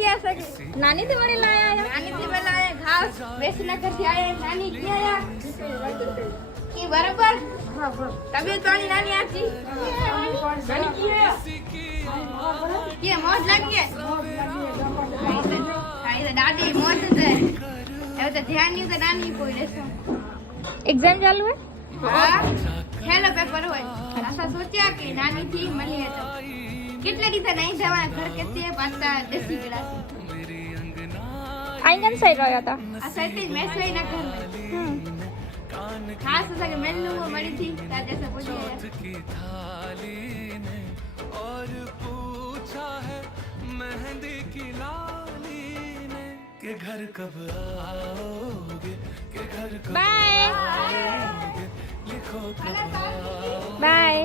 लिया सके नानी से बड़े लाया नानी से बड़े लाया घास बेचना करके आए नानी किया या की बराबर हां तबीयत पानी नानी आती नानी की है ये मौज लग गया खाई तो दादी मौज से હવે તો ધ્યાન નહીં તો નાની કોઈ લેસો એક્ઝામ ચાલુ હે હા હેલો પેપર હોય આશા સોચ્યા કે નાની થી મળીએ તો કેટલા દિવસ નહીં જવાના ઘર કેતે પાછા 10 ક્લાસ આઈગન સાઈડ રહ્યા હતા આ સાઈડ થી મેસ હોય ના ઘર ખાસ સકે મેનુ મળી થી તાજે સે પૂછી और पूछा है मेहंदी की लाली ने के घर कब आओगे के घर कब आओगे लिखो कब बाय